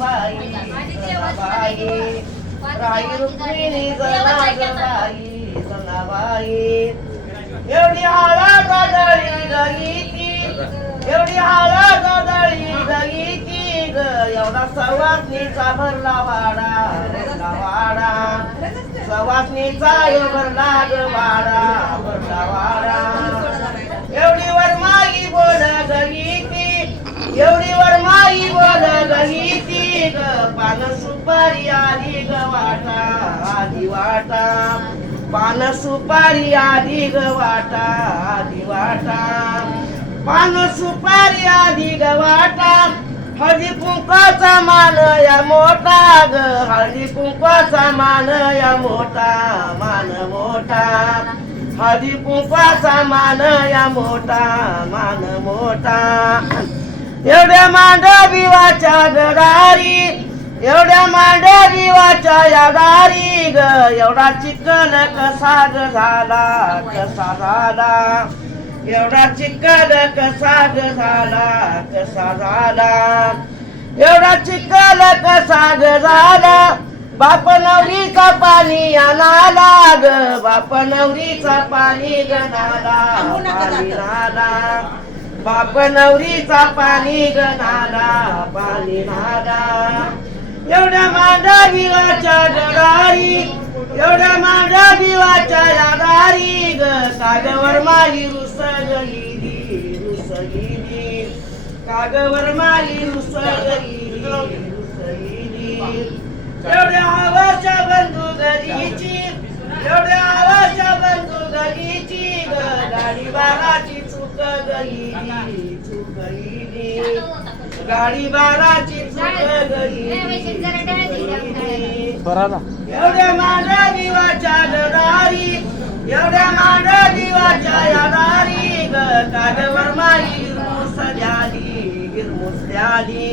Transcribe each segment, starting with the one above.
बाई जनाबाई राई रुक्मिणी जनाबाई एवढी हाला गदळी गईती एवढी हाळा गदळी गईती ग. एवढा सवासनीचा भरला वाडा भरला वाडा. सवासनीचा भरला ग वाडा भरला वाडा. एवढी वर माई बोल गईती एवढी वर माई बोल गईती ग. पान सुपारी आली ग वाटा आधी वाटा. पान सुपारी आधी ग वाटा आधी वाटा. पान सुपारी आधी ग वाटा. हळदी कुंकाचा मान या मोठा ग. हळदी कुंकाचा मान या मोठा मान मोठा. हळदी कुंकाचा मान या मोठा मान मोठा. एवढ्या मांडवीवाच्या गडारी एवढ्या मांडवीवाच्या या दारी ग. एवढा चिकन कसा ग झाला कसा झाला? एवढा चिकन कसा ग झाला कसा झाला? एवढा चिकन कसा ग झाला? बाप नवरीचा पाणी आणाला ग. बाप नवरीचा पाणी ग नाला पाणी नाला बाप नवरीचा पाणी ग पाणी नादा एवढ्या मांडवीवाच्या जगारी एवढ्या मांडा या दारी ग. कागवर माली रुसगली रुसगिली कागवर माली रुसगली एवढ्या आवाच्या बंधू गरीची एवढ्या आवाच्या बंधू गरीची ग. गाडी बाराची चुक गईली गाडी बाराची एवढ्या मांडा दिवाच्या गदारी एवढ्या मांडा दिवाच्या दारी कागवर माई गिरमुस द्याली गिरमुस द्याली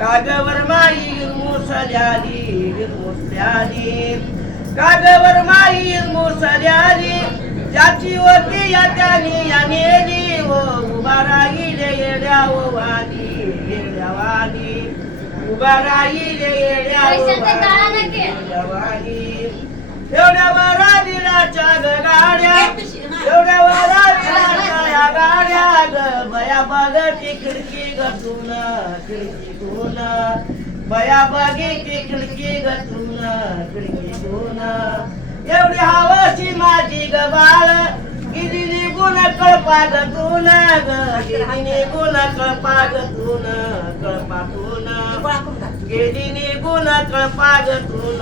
कागवर माई गिरमुस द्याली गिरमुस द्याली कागवर माई गिरमुस द्याली ज्याची होती या त्यानी या नेली व उभा राहिले येड्या व वाली येड्या वाली उभा राहिले येड्या व वाली येड्या वाली एवढ्या वरादिराच्या ग गाड्या एवढ्या वरादिराच्या या गाड्या ग. बया बघती खिडकी गतून खिडकीतून बया बघती खिडकी गतून खिडकीतून एवढी हवाशी माझी ग बाळ. किती निघून कळपा ग. किती निघून कळपागतून कळपातून गेली निघून कळपागतून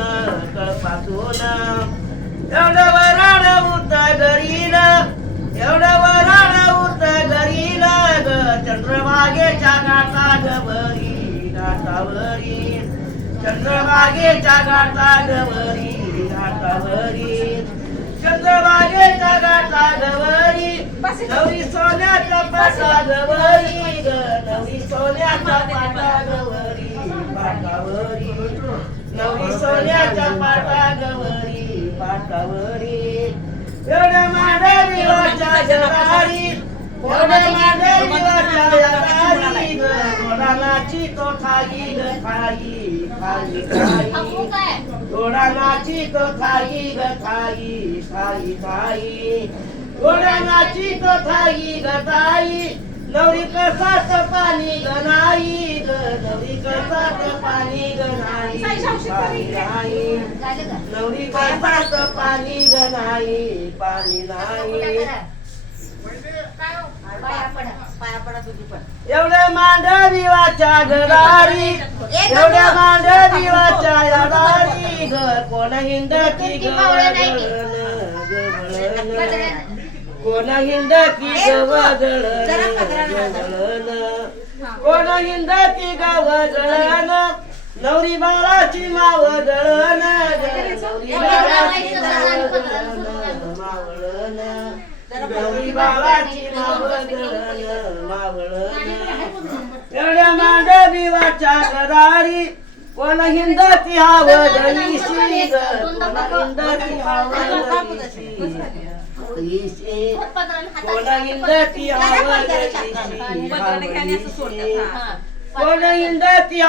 कळपातून एवढं वराड उत घरील एवढं वराड उत घरील ग. चंद्रभागेच्या गाठा गबरी गाठावरी चंद्रभागेच्या गाठा गबरी गाठावरी चंद्रभागेच्या गाठा गवरी नवरी सोन्याचा पाटा गवरी नवरी सोन्याचा पाटा गवरी पाटावरी नवरी सोन्याच्या पाटा गवरी पाटावरी एवढ्या मांडवीवाच्या जगारी एवढ्या ग गोडानाची तो खाई ग खाई खाई. खाई गोडानाची तो खाई ग खाई. खाई खाई गोडानाची तो खाई ग खाई नवरी कसाच पाणी ग नाही ग नवरी कसाच पाणी ग नाही पाणी नाही. नवरी कसाच पाणी ग नाही पाणी नाही. पाया पडा पाया पडा एवढ्या मांडवीवाच्या घरारी एवढ्या मांडवीवाच्या या दारी ग कोण गवळण गवळण कोण हिंदती गवळण गवळण कोण हिंदती गवळण नवरी बाळाची माव गळण नवरी बाळाची मावळण गौरी बाबाची मावळण एवढ्या मांडवीवाच्या गदारी कोण हिंदती हावदलीशी ग कोण हिंदती हावदलीशी कोण हिंदती हावदलीशी हावदलीशी कोण हिंडती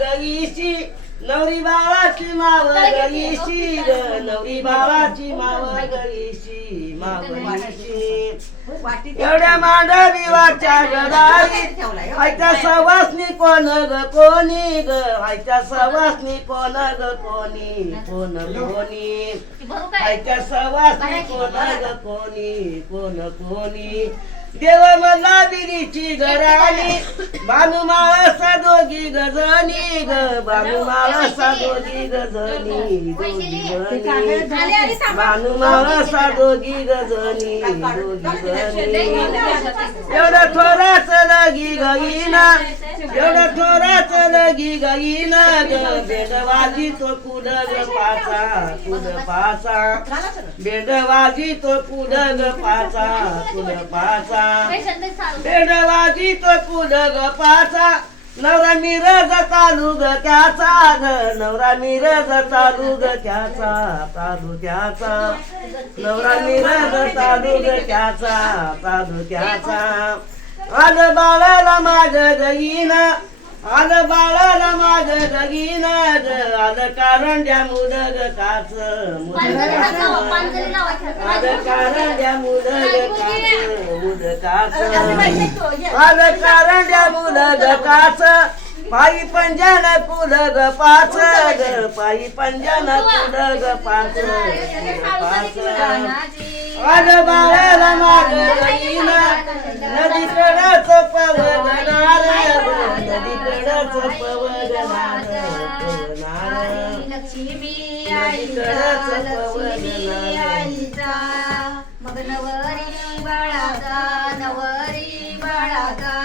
गईशी नवरी बाळाची माव गईशी ग नवरी बाळाची माव गईशी मावळीशी एवढ्या मांडवी वाच्या गदारी. आयच्या सवासनी कोण ग कोणी ग? आयच्या सवासनी कोण ग कोणी कोण कोणी? आयच्या सवासनी कोण ग कोणी कोण कोणी? देव मला बिरीची घराणी. माळा दोघी गजनी ग भानुमाळा दोघी गजनी दोघी गजनी. भानुमाळा दोघी गजनी दोघी गजनी. एवढा थोराच लगी गईना एवढं थोराच लगी गईना ग बेडवाजी तो कुड पाचा कुड पाचा. बेडवाजी तो कुड पाचा कुड पाचा. बेडवाजी तो कुड ग पाचा नवरा मिरज चालू ग त्याचा ग नवरा मिरज चालू ग त्याचा चालू त्याचा. नवरा मिरज चालू ग त्याचा चालू त्याचा. आलं बाळाला माग गईना आलं बाळाला माग गईना ग आलं कारंड्या मुदग काच. मुदग आलं कारंड्या मुदग काच. मुदकाच आलं कारंड्या मुदग काच. पायी पंजन कुलग पाच. पायी पंजन कुलग पाच. पाच. बाळाला माग नदीकडच पवगणार नदीकडच पवनार लक्ष्मी आईचा लक्ष्मी मग नवरी बाळाचा नवरी बाळाचा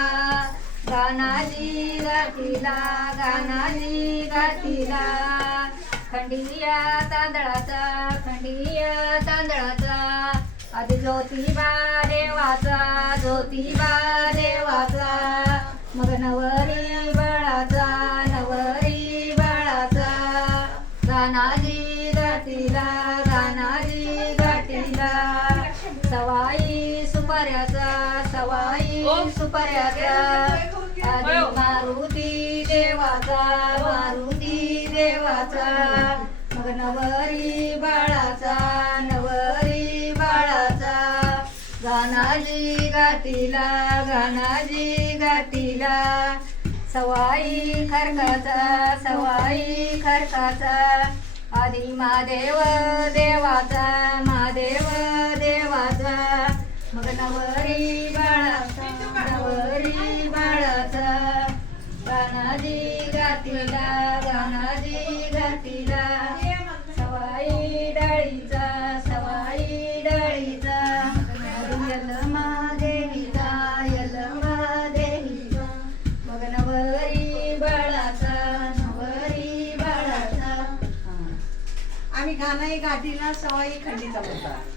गानाजी गाठीला गानाजी गाठीला खंडिया तांदळाचा खंडिया तांदळाचा आधी ज्योतिबा देवाचा ज्योतिबा देवाचा मग नवरी बाळाचा नवरी बाळाचा. गानाजी गाठीला गानाजी गाठीला सवाई सुपाऱ्याचा सवाई सुपाऱ्याचा. आधी मारुती देवाचा मारुती देवाचा. मग नवरी बाळाचा गानाजी गाठीला गानाजी गाठीला सवाई खरकाचा सवाई खरकाचा. आधी महादेव देवाचा महादेव देवाचा. मग नवरी बाळाचा नवरी बाळाचा. गानाजी गाठीला गानाजी नवरी बाळाचा गाठीला सवाई खंडीचा होता